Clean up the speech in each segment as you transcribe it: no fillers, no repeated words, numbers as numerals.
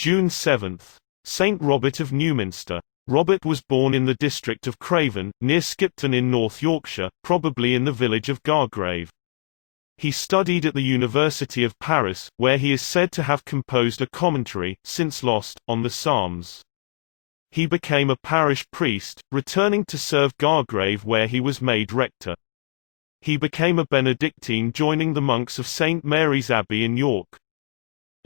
June 7. Saint Robert of Newminster. Robert was born in the district of Craven, near Skipton in North Yorkshire, probably in the village of Gargrave. He studied at the University of Paris, where he is said to have composed a commentary, since lost, on the Psalms. He became a parish priest, returning to serve Gargrave where he was made rector. He became a Benedictine, joining the monks of St. Mary's Abbey in York.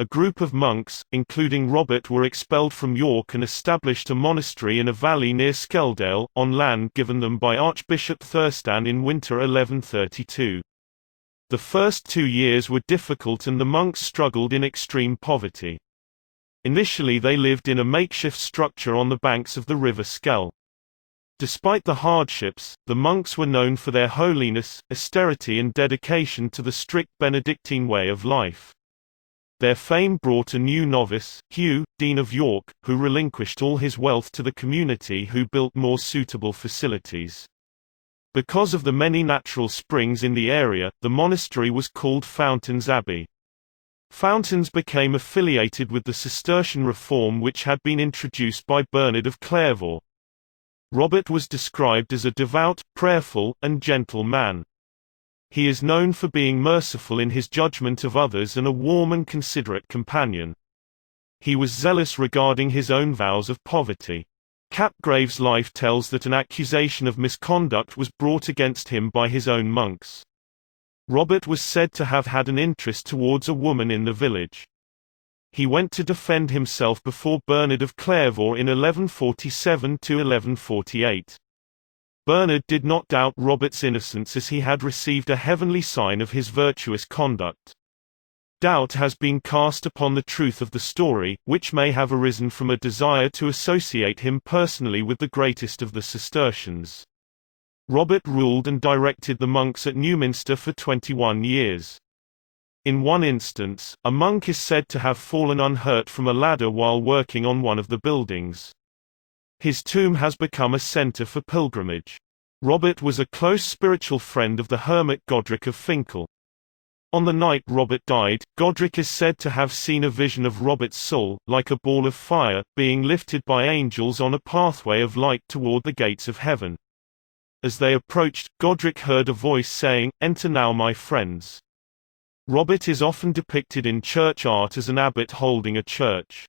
A group of monks, including Robert, were expelled from York and established a monastery in a valley near Skeldale, on land given them by Archbishop Thurstan in winter 1132. The first 2 years were difficult and the monks struggled in extreme poverty. Initially they lived in a makeshift structure on the banks of the river Skell. Despite the hardships, the monks were known for their holiness, austerity and dedication to the strict Benedictine way of life. Their fame brought a new novice, Hugh, Dean of York, who relinquished all his wealth to the community, who built more suitable facilities. Because of the many natural springs in the area, the monastery was called Fountains Abbey. Fountains became affiliated with the Cistercian reform which had been introduced by Bernard of Clairvaux. Robert was described as a devout, prayerful, and gentle man. He is known for being merciful in his judgment of others and a warm and considerate companion. He was zealous regarding his own vows of poverty. Capgrave's life tells that an accusation of misconduct was brought against him by his own monks. Robert was said to have had an interest towards a woman in the village. He went to defend himself before Bernard of Clairvaux in 1147 to 1148. Bernard did not doubt Robert's innocence as he had received a heavenly sign of his virtuous conduct. Doubt has been cast upon the truth of the story, which may have arisen from a desire to associate him personally with the greatest of the Cistercians. Robert ruled and directed the monks at Newminster for 21 years. In one instance, a monk is said to have fallen unhurt from a ladder while working on one of the buildings. His tomb has become a center for pilgrimage. Robert was a close spiritual friend of the hermit Godric of Finkel. On the night Robert died, Godric is said to have seen a vision of Robert's soul, like a ball of fire, being lifted by angels on a pathway of light toward the gates of heaven. As they approached, Godric heard a voice saying, "Enter now, my friends." Robert is often depicted in church art as an abbot holding a church.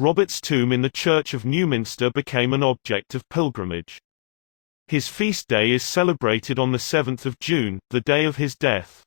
Robert's tomb in the church of Newminster became an object of pilgrimage. His feast day is celebrated on the 7th of June, the day of his death.